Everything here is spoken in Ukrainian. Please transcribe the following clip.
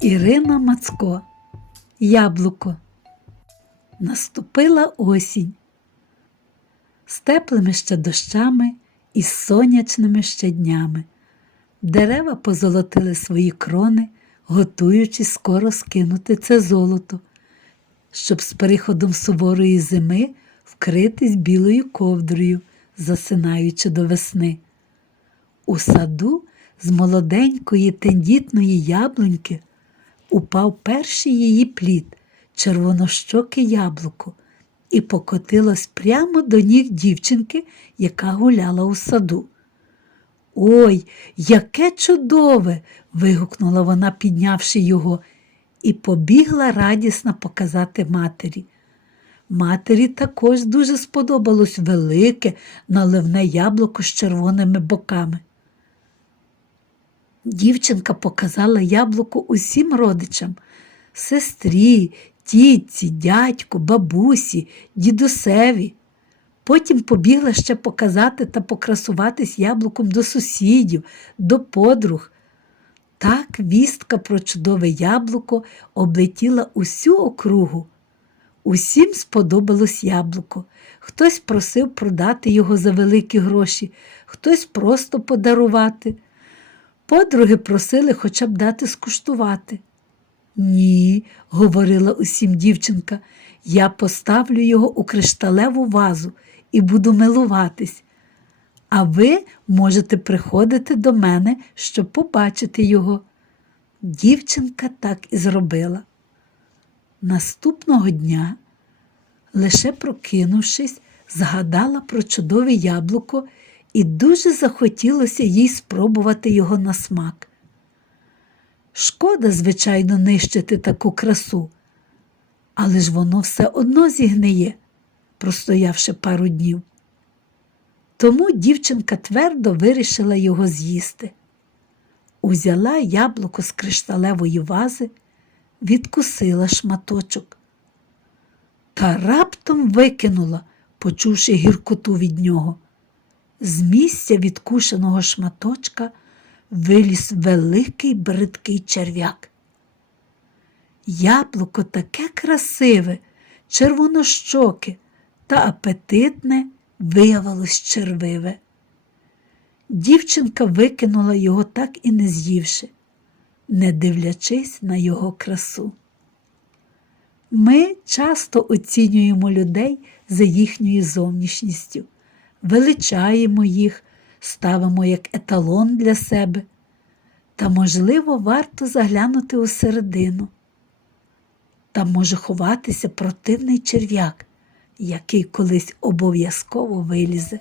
Ірина Мацко. Яблуко. Наступила осінь. З теплими ще дощами і сонячними ще днями. Дерева позолотили свої крони, готуючись скоро скинути це золото, щоб з переходом суворої зими вкритись білою ковдрою, засинаючи до весни. У саду з молоденької тендітної яблуньки упав перший її плід, червонощоке яблуко, і покотилось прямо до ніг дівчинки, яка гуляла у саду. Ой, яке чудове! вигукнула вона, піднявши його, і побігла радісно показати матері. Матері також дуже сподобалось велике наливне яблуко з червоними боками. Дівчинка показала яблуко усім родичам сестрі, тітці, дядьку, бабусі, дідусеві. Потім побігла ще показати та покрасуватись яблуком до сусідів, до подруг. Так вістка про чудове яблуко облетіла усю округу. Усім сподобалось яблуко. Хтось просив продати його за великі гроші, хтось просто подарувати. Подруги просили хоча б дати скуштувати. Ні, говорила усім дівчинка, я поставлю його у кришталеву вазу і буду милуватись. А ви можете приходити до мене, щоб побачити його. Дівчинка так і зробила. Наступного дня, лише прокинувшись, згадала про чудове яблуко і дуже захотілося їй спробувати його на смак. Шкода, звичайно, нищити таку красу, але ж воно все одно зігниє, простоявши пару днів. Тому дівчинка твердо вирішила його з'їсти. Узяла яблуко з кришталевої вази, відкусила шматочок та раптом викинула, почувши гіркоту від нього. З місця відкушеного шматочка виліз великий бридкий черв'як. Яблуко таке красиве, червонощоке та апетитне виявилось червиве. Дівчинка викинула його так і не з'ївши, не дивлячись на його красу. Ми часто оцінюємо людей за їхньою зовнішністю, величаємо їх, ставимо як еталон для себе. Та, можливо, варто заглянути усередину. Там може ховатися противний черв'як, який колись обов'язково вилізе.